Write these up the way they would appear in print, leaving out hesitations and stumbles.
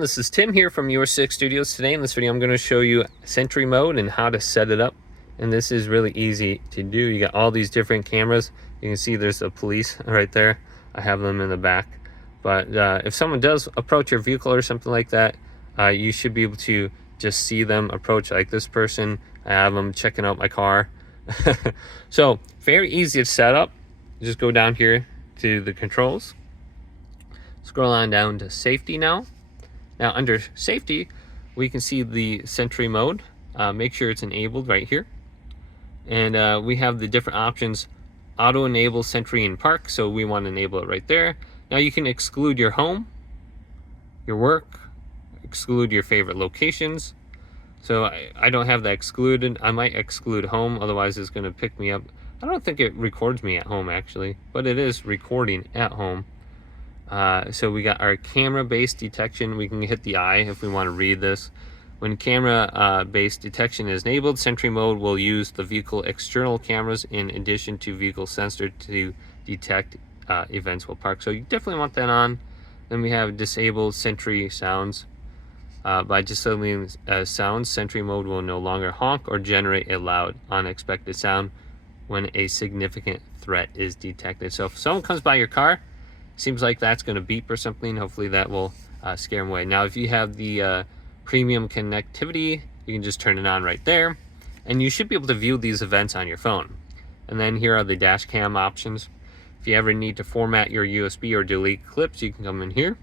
This is Tim here from Your Six Studios. Today in this video I'm going to show you Sentry Mode and how to set it up. And this is really easy to do. You got all these different cameras. You can see there's a police right there. I have them in the back. But if someone does approach your vehicle or something like that, you should be able to just see them approach. Like this person, I have them checking out my car. So very easy to set up. Just go down here to the controls. Scroll on down to safety now. Now under safety, we can see the Sentry Mode. Make sure it's enabled right here. And we have the different options. Auto enable Sentry in park, so we want to enable it right there. Now you can exclude your home, your work, exclude your favorite locations. So I don't have that excluded. I might exclude home, otherwise it's going to pick me up. I don't think it records me at home actually, but it is recording at home. So we got our camera-based detection. We can hit the eye if we want to read this. When camera-based detection is enabled, Sentry Mode will use the vehicle external cameras in addition to vehicle sensor to detect events while parked. So you definitely want that on. Then we have disabled Sentry sounds. By disabling sounds, Sentry Mode will no longer honk or generate a loud, unexpected sound when a significant threat is detected. So if someone comes by your car, seems like that's going to beep or something, hopefully that will scare them away. Now if you have the premium connectivity, you can just turn it on right there, and you should be able to view these events on your phone. And then here are the Dashcam options. If you ever need to format your USB or delete clips, you can come in here,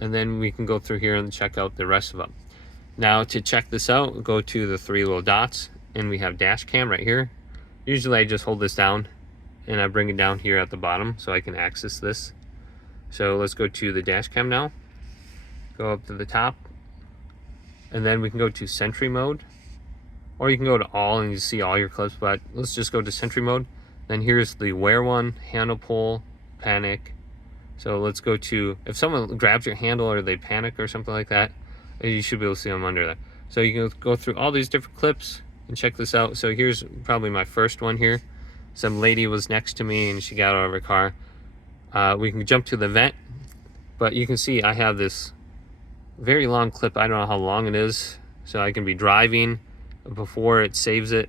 and then we can go through here and check out the rest of them. Now to check this out, go to the three little dots, and we have Dashcam right here. Usually I just hold this down and I bring it down here at the bottom so I can access this. So let's go to the Dashcam now. Go up to the top, and then we can go to Sentry Mode, or you can go to all and you see all your clips, but let's just go to Sentry Mode. Then here's the wear one, handle pull, panic. So let's go to, if someone grabs your handle or they panic or something like that, you should be able to see them under that. So you can go through all these different clips and check this out. So here's probably my first one here. Some lady was next to me and she got out of her car. We can jump to the event, but you can see I have this very long clip. I don't know how long it is. So I can be driving before it saves it.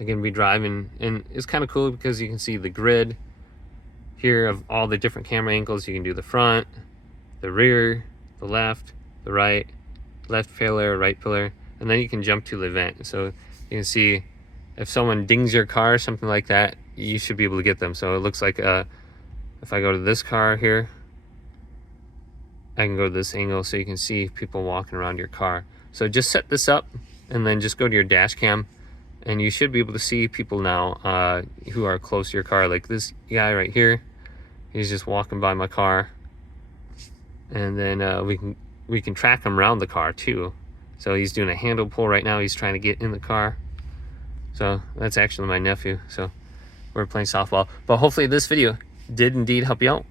I can be driving, and it's kind of cool because you can see the grid here of all the different camera angles. You can do the front, the rear, the left, the right, left pillar, right pillar, and then you can jump to the event. So you can see if someone dings your car, something like that, you should be able to get them. So it looks like if I go to this car here, I can go to this angle so you can see people walking around your car. So just set this up and then just go to your dash cam, and you should be able to see people now who are close to your car. Like this guy right here, he's just walking by my car, and then we can track him around the car too. So he's doing a handle pull right now. He's trying to get in the car. So that's actually my nephew. So we're playing softball. But hopefully this video did indeed help you out.